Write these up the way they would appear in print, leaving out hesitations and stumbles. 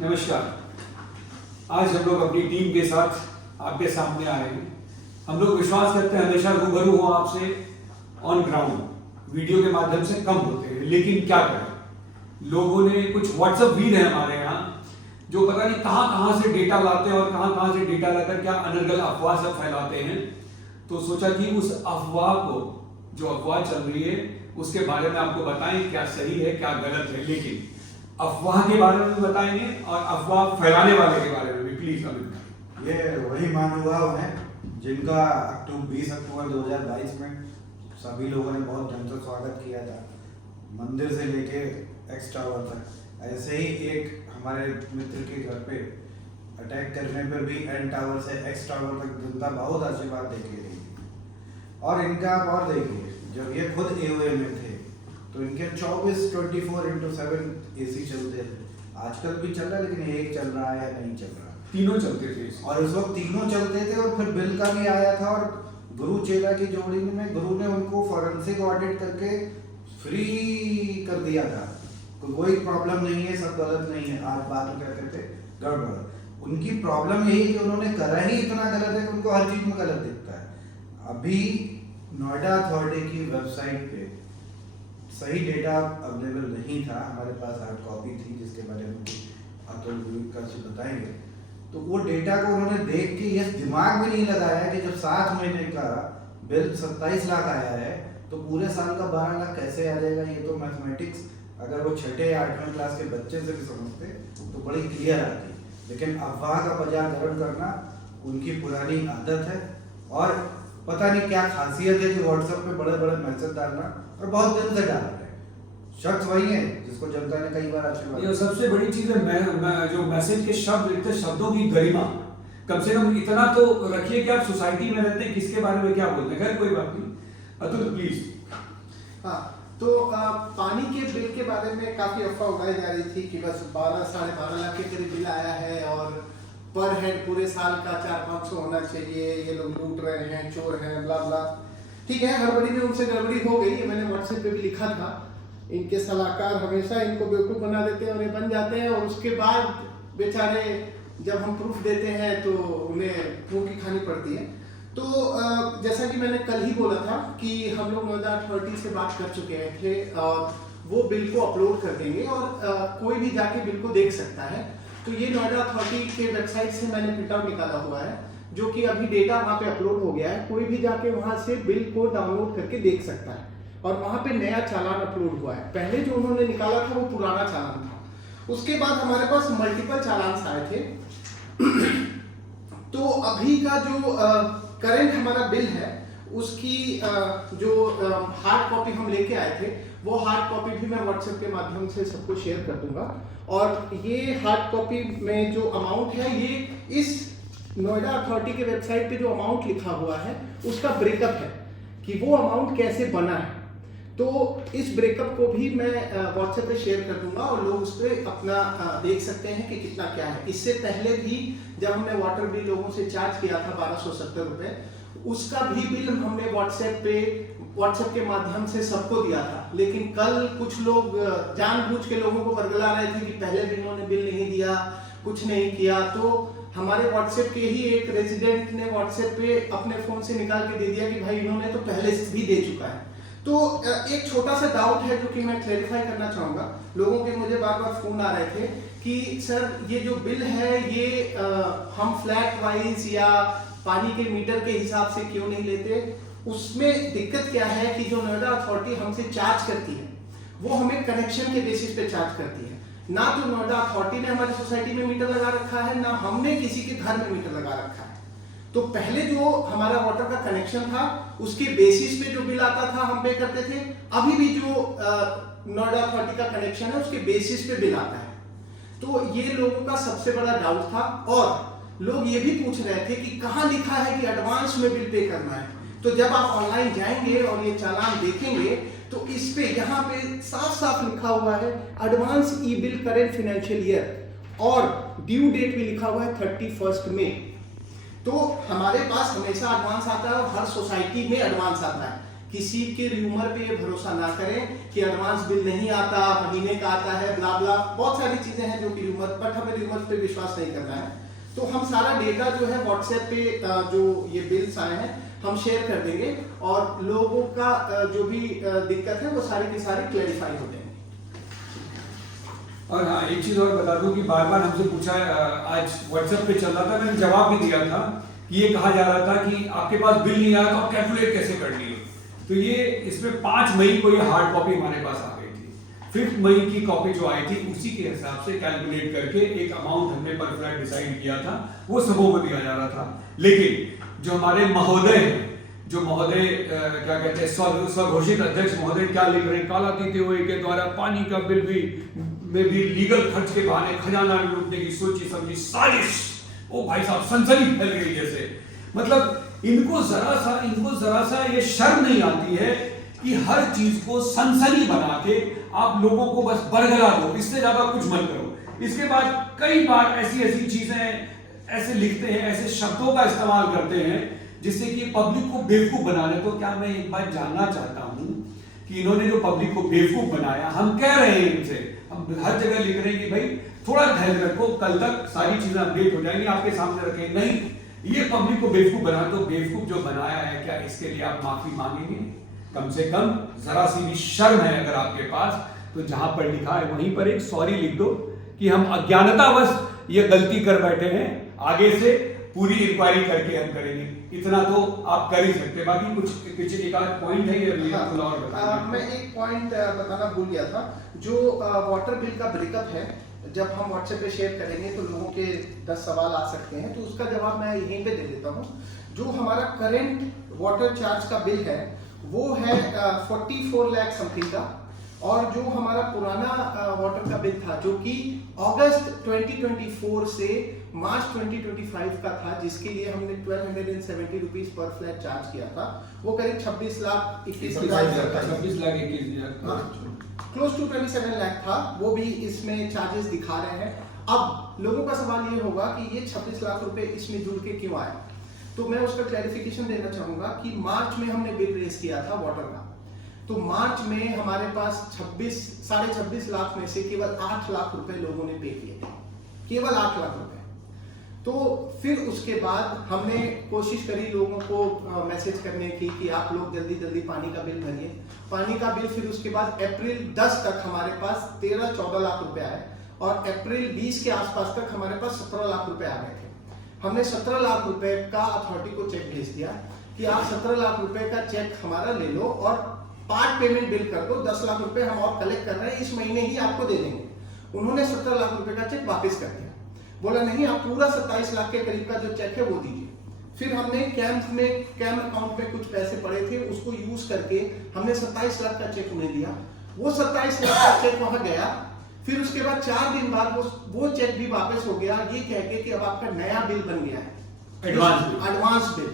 नमस्कार। आज हम लोग अपनी टीम के साथ आपके सामने आए हैं। हम लोग विश्वास करते हैं हमेशा रूबरू हो आपसे ऑन ग्राउंड। वीडियो के माध्यम से कम होते हैं, लेकिन क्या करें, लोगों ने कुछ व्हाट्सएप वीर हैं हमारे यहाँ जो पता नहीं कहाँ कहाँ से डेटा लाते हैं और कहाँ कहाँ से डेटा लाकर क्या अनर्गल अफवाह सब फैलाते हैं। तो सोचा कि उस अफवाह को, जो अफवाह चल रही है, उसके बारे में आपको बताएं क्या सही है क्या गलत है। लेकिन अफवाह के बारे में भी बताएंगे और अफवाह फैलाने वाले के बारे में भी। प्लीज अमित भाई। ये वही महानुभाव हैं जिनका 20 अक्टूबर 2022 में सभी लोगों ने बहुत ढंग से स्वागत किया था, मंदिर से लेके एक्स टावर तक। ऐसे ही एक हमारे मित्र के घर पे अटैक करने पर भी एन टावर से एक्स टावर तक जनता बहुत आशीर्वाद देके रही। और इनका आप और देखिए, जब ये खुद एओए में थे तो इनके 24/7 एसी चलते थे। आजकल भी चल रहा है, लेकिन एक चल रहा है या नहीं चल रहा, तीनों चलते थे और उस वक्त तीनों चलते थे। और फिर बिल का भी आया था, और गुरु चेला की जोड़ी में गुरु ने उनको फॉरेंसिक ऑडिट करके फ्री कर दिया था। कोई प्रॉब्लम नहीं है, सब गलत नहीं है। आज बात कहते थे गड़बड़। उनकी प्रॉब्लम यही कि उन्होंने करा ही इतना गलत है कि उनको हर चीज में गलत दिखता है। अभी नोएडा अथॉरिटी की वेबसाइट पे सही डेटा अवेलेबल नहीं था, हमारे पास हार्ड कॉपी थी जिसके बारे में अतुल गुरुकर से बताएंगे। तो वो डेटा को उन्होंने देख के ये दिमाग में नहीं लगाया कि जब 7 महीने का बिल 27 लाख आया है तो पूरे साल का 12 लाख कैसे आ जाएगा। ये तो मैथमेटिक्स अगर वो 6ठे या 8वें क्लास के बच्चे से भी समझते तो बड़ी क्लियर आती। लेकिन अफवाह का बाजार गर्म करना उनकी पुरानी आदत है, और पता नहीं क्या खासियत है कि व्हाट्सएप पे बड़े बड़े मैसेज डालना, और बहुत दिन से डाल रहे हैं। शख्स वही है जिसको जनता ने कई बार आशीर्वाद। ये सबसे बड़ी चीज है, जो मैसेज के शब्द लिखते, शब्दों की गरिमा। कम से कम इतना तो रखिए कि आप सोसाइटी में रहते हैं, किसके बारे में क्या बोलते हैं। खैर कोई बात नहीं, अतुल प्लीज। हाँ, तो पानी के बिल के बारे में काफी अफवाह उड़ाई जा रही थी कि बस 12-12.5 लाख के करीब बिल आया है, और पर हेड पूरे साल का 400-500 होना चाहिए, ये लोग लूट रहे हैं, चोर हैं, ब्ला ब्ला। ठीक है, गड़बड़ी में उनसे गड़बड़ी हो गई, मैंने व्हाट्सएप पे भी लिखा था। इनके सलाहकार हमेशा इनको बेवकूफ़ बना देते हैं और ये बन जाते हैं, और उसके बाद बेचारे जब हम प्रूफ देते हैं तो उन्हें मुंह की खानी पड़ती है। तो जैसा कि मैंने कल ही बोला था कि हम लोग नोएडा अथॉरिटी से बात कर चुके थे, वो बिल को अपलोड कर देंगे और कोई भी जाके बिल को देख सकता है। तो ये नोएडा अथॉरिटी के वेबसाइट से मैंने प्रिंट आउट निकाला हुआ है, जो कि अभी डेटा वहाँ पे अपलोड हो गया है। कोई भी जाके वहाँ से बिल को डाउनलोड करके देख सकता है, और वहाँ पे नया चालान अपलोड हुआ है। पहले जो उन्होंने निकाला था वो पुराना चालान था। उसके बाद हमारे पास मल्टीपल चालान आए थे। तो अभी का जो करंट हमारा बिल है, उसकी जो हार्ड कॉपी हम लेके आए थे, वो हार्ड कॉपी भी मैं व्हाट्सएप के माध्यम से सबको शेयर कर दूंगा। और ये हार्ड कॉपी में जो अमाउंट है, ये इस नोएडा अथॉरिटी के वेबसाइट पे जो अमाउंट लिखा हुआ है उसका ब्रेकअप है कि वो अमाउंट कैसे बना है। तो इस ब्रेकअप को भी मैं व्हाट्सएप पे शेयर कर दूंगा, और लोग उस पर अपना देख सकते हैं कि कितना क्या है। इससे पहले भी जब हमने वाटर बिल लोगों से चार्ज किया था 1270 रुपए, उसका भी बिल हमने व्हाट्सएप के माध्यम से सबको दिया था। लेकिन कल कुछ लोग जानबूझ के लोगों को बरगला रहे थे कि पहले भी इन्होंने बिल नहीं दिया, कुछ नहीं किया। तो हमारे व्हाट्सएप के ही एक रेजिडेंट ने व्हाट्सएप पे अपने फोन से निकाल के दे दिया कि भाई इन्होंने तो पहले भी दे चुका है। तो एक छोटा सा डाउट है जो कि मैं क्लैरिफाई करना चाहूंगा। लोगों के मुझे बार बार फोन आ रहे थे कि सर ये जो बिल है ये हम फ्लैट वाइज या पानी के मीटर के हिसाब से क्यों नहीं लेते। उसमें दिक्कत क्या है कि जो नोएडा अथॉरिटी हमसे चार्ज करती है वो हमें कनेक्शन के बेसिस पे चार्ज करती है। ना तो नोएडा अथॉरिटी ने हमारी सोसाइटी में मीटर लगा रखा है, ना हमने किसी के घर में मीटर लगा रखा है। तो पहले जो हमारा वाटर का कनेक्शन था उसके बेसिस पे जो बिल आता था हम पे करते थे। अभी भी जो नोएडा अथॉरिटी का कनेक्शन है उसके बेसिस पे बिल आता है। तो ये लोगों का सबसे बड़ा डाउट था, और लोग ये भी पूछ रहे थे कि कहाँ लिखा है कि एडवांस में बिल पे करना है। तो जब आप ऑनलाइन जाएंगे और ये चालान देखेंगे तो इस पे यहाँ पे साफ साफ लिखा हुआ है एडवांस ई बिल करेंट फाइनेंशियल ईयर, और ड्यू डेट भी लिखा हुआ है 31 मई। तो हमारे पास हमेशा एडवांस आता है और हर सोसाइटी में एडवांस आता है। किसी के र्यूमर पे ये भरोसा ना करें कि एडवांस बिल नहीं आता, महीने का आता है, ब्ला ब्ला, बहुत सारी चीजें हैं जो कि र्यूमर, बट हमें र्यूमर पे विश्वास नहीं करना है। तो हम सारा डेटा जो है व्हाट्सएप पे जो ये बिल्स आए हैं हम शेयर कर देंगे और लोगों का जो भी दिक्कत है वो सारी की सारी क्लैरिफाई हो जाएंगी। और हाँ, एक चीज और बता दूं कि बार बार हमसे पूछा आज व्हाट्सएप पे चल रहा था, मैंने जवाब भी दिया था कि ये कहा जा रहा था कि आपके पास बिल नहीं आया तो आप कैलकुलेट कैसे कर लिए। तो ये इसमें 5 मई को ये हार्ड कॉपी हमारे पास आ गई थी। 5 मई की कॉपी जो आई थी उसी के हिसाब से कैलकुलेट करके एक अमाउंट हमने पर फ्लैट डिसाइड किया था, वो सबों को दिया जा रहा था। लेकिन जो हमारे महोदय हैं, जो महोदय क्या कहते हैं, स्वघोषित अध्यक्ष महोदय क्या लिख रहे हैं, कालातीत हुए के द्वारा पानी का बिल में भी लीगल खर्च के बहाने खजाना लूटने की सोची समझी साजिश। ओ भाई साहब, सनसनी फैल गई जैसे। मतलब इनको जरा सा ये शर्म नहीं आती है कि हर चीज को सनसनी बना के आप लोगों को बस बरगला दो, इससे ज्यादा कुछ मत करो। इसके बाद कई बार ऐसी चीजें ऐसे लिखते हैं, ऐसे शब्दों का इस्तेमाल करते हैं जिससे कि पब्लिक को बेवकूफ बना रहे। तो क्या मैं एक बात जानना चाहता हूं कि इन्होंने जो पब्लिक को बेवकूफ बनाया, हम कह रहे हैं इनसे, हम हर जगह लिख रहे हैं कि भाई थोड़ा धैर्य रखो, कल तक सारी चीजें अपडेट हो जाएंगी, आपके सामने रखेंगे। नहीं, ये पब्लिक को बेवकूफ बना, तो बेवकूफ जो बनाया है क्या इसके लिए आप माफी मांगेंगे? कम से कम जरा सी भी शर्म है अगर आपके पास, तो जहां पर लिखा है वहीं पर एक सॉरी लिख दो कि हम अज्ञानतावश ये गलती कर बैठे हैं, आगे से पूरी इंक्वायरी करके हम करेंगे। इतना तो आप कर ही सकते। बाकी कुछ एक आध पॉइंट है ये और बताना। मैं एक पॉइंट बताना भूल गया था। जो वाटर बिल का ब्रेकअप है, जब हम व्हाट्सएप पे शेयर करेंगे तो लोगों के 10 सवाल आ सकते हैं, तो उसका जवाब मैं यहीं पे दे देता हूँ। जो हमारा करंट वाटर चार्ज का बिल है वो है 44 लाख समथिंग का, और जो हमारा पुराना वाटर का बिल था जो कि अगस्त 2024 से मार्च 2025 का था, जिसके लिए हमने 1270 रुपीज पर फ्लैट चार्ज किया था, वो करीब 26 लाख 21 हजार क्लोज टू 27 लाख था। वो भी इसमें चार्जेस दिखा रहे हैं। अब लोगों का सवाल ये होगा कि ये 26 लाख रुपए इसमें जुड़ के क्यों आए, तो मैं उसका क्लैरिफिकेशन देना चाहूंगा कि मार्च में हमने बिल रेज किया था वाटर का, तो मार्च में हमारे पास 26 लाख में से केवल 8 लाख रुपए लोगों ने पे किए थे, केवल 8 लाख रुपए। तो फिर उसके बाद हमने कोशिश करी लोगों को मैसेज करने की कि आप लोग जल्दी जल्दी पानी का बिल भरिए। पानी का बिल फिर उसके बाद अप्रैल 10 तक हमारे पास 13-14 लाख रुपए आए, और अप्रैल 20 के आसपास तक हमारे पास 17 लाख रुपए आ गए थे। हमने 17 लाख रुपए का अथॉरिटी को चेक भेज दिया कि आप 17 लाख रुपए का चेक हमारा ले लो और पार्ट पेमेंट बिल कर दो, 10 लाख रुपए हम और कलेक्ट कर रहे हैं, इस महीने ही आपको दे देंगे। उन्होंने 17 लाख रुपए का चेक वापस कर दिया, बोला नहीं आप पूरा 27 लाख के करीब का जो चेक है वो दीजिए। फिर हमने कैम अकाउंट में कुछ पैसे पड़े थे, उसको यूज करके हमने 27 लाख का चेक उन्हें दिया। वो 27 लाख का चेक वहां गया। फिर उसके बाद 4 दिन बाद वो चेक भी वापस हो गया, ये कह के कि अब आपका नया बिल बन गया है, एडवांस बिल।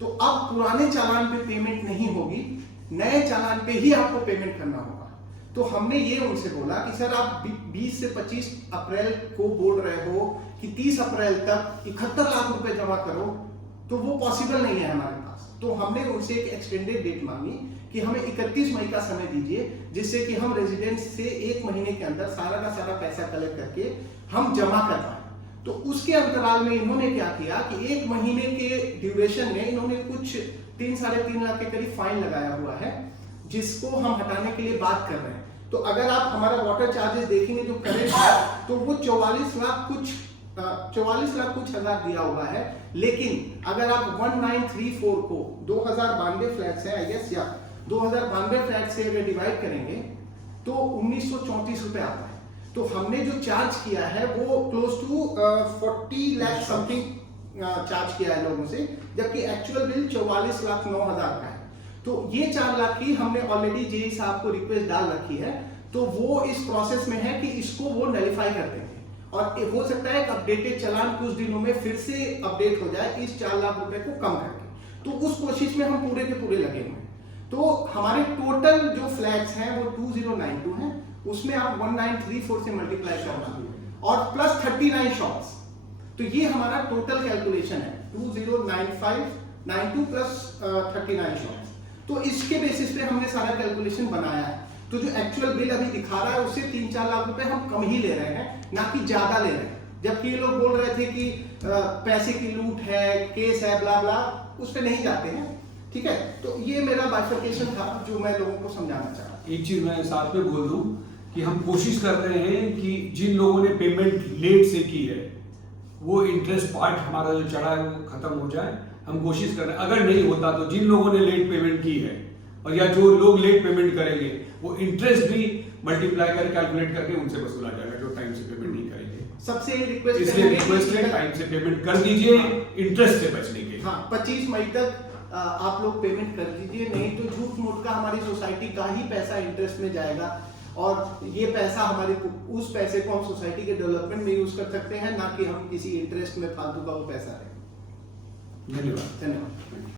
तो अब पुराने चालान पे पेमेंट नहीं होगी, नए चालान पे ही आपको पेमेंट करना होगा। तो हमने ये उनसे बोला कि सर आप 20 से 25 अप्रैल को बोल रहे हो कि 30 अप्रैल तक 71 लाख रुपए जमा करो, तो वो पॉसिबल नहीं है हमारे पास। तो हमने उनसे एक एक्सटेंडेड डेट मांगी कि हमें 31 मई का समय दीजिए, जिससे कि हम रेजिडेंट्स से 1 महीने के अंदर सारा का सारा पैसा कलेक्ट करके हम जमा कर पाए। तो उसके अंतराल में इन्होंने क्या किया कि 1 महीने के ड्यूरेशन में इन्होंने कुछ 3-3.5 लाख के करीब फाइन लगाया हुआ है, जिसको हम हटाने के लिए बात कर रहे हैं। तो अगर आप हमारा वाटर चार्जेस देखेंगे जो करेंट है, तो वो 44 लाख कुछ हजार दिया हुआ है। लेकिन अगर आप 1934 को 2092 फ्लैट्स हैं आई गेस, या 2092 फ्लैट से अगर डिवाइड करेंगे तो 1934 रुपए आता है। तो हमने जो चार्ज किया है वो close to 40 lakh something charge किया है लोगों से, जबकि एक्चुअल बिल 44,09,000 का है। तो ये 4 लाख की हमने ऑलरेडी जेई साहब को रिक्वेस्ट डाल रखी है, तो वो इस प्रोसेस में है कि इसको वो नलिफाई कर देंगे, और हो सकता है कि अपडेटेड चालान कुछ दिनों में फिर से अपडेट हो जाए इस 4 लाख रुपए को कम करके। तो उस कोशिश में हम पूरे के पूरे लगे हुए हैं। तो हमारे टोटल जो फ्लैट्स हैं वो 2092 हैं, उसमें आप 1934 से मल्टीप्लाई करना और प्लस 39 शॉप्स, तो ये हमारा टोटल कैलकुलेशन है 2092 प्लस 39 शॉप्स। तो इसके बेसिस पे हमने सारा कैलकुलेशन बनाया है। तो जो एक्चुअल बिल अभी दिखा रहा है उससे 3-4 लाख रुपए हम कम ही ले रहे हैं, ना कि ज्यादा ले रहे हैं। जबकि ये लोग बोल रहे थे कि पैसे की लूट है, केस है, ब्ला ब्ला, उस पे नहीं जाते हैं। ठीक है, तो ये मेरा बाइफरकेशन था जो मैं लोगों को समझाना चाह रहा। एक चीज मैं साथ में बोल दूं कि हम कोशिश कर रहे हैं कि जिन लोगों ने पेमेंट लेट से की है वो इंटरेस्ट पार्ट हमारा जो चढ़ा है वो खत्म हो जाए। हम कोशिश कर रहे हैं, अगर नहीं होता तो जिन लोगों ने लेट पेमेंट की है और या जो लोग लेट पेमेंट करेंगे वो इंटरेस्ट भी मल्टीप्लाई कर कैलकुलेट करके उनसे वसूला जाएगा जो टाइम से पेमेंट नहीं करेंगे। सबसे ये रिक्वेस्ट इसलिए रिक्वेस्ट है टाइम से पेमेंट कर दीजिए इंटरेस्ट से बचने के। हाँ, 25 मई तक आप लोग पेमेंट कर दीजिए, नहीं तो झूठ मूठ का हमारी सोसाइटी का ही पैसा इंटरेस्ट में जाएगा और ये पैसा हमारे उस पैसे को हम सोसाइटी के डेवलपमेंट में यूज कर सकते हैं, ना कि हम किसी इंटरेस्ट में फालतू का वो पैसा रहे। धन्यवाद। धन्यवाद।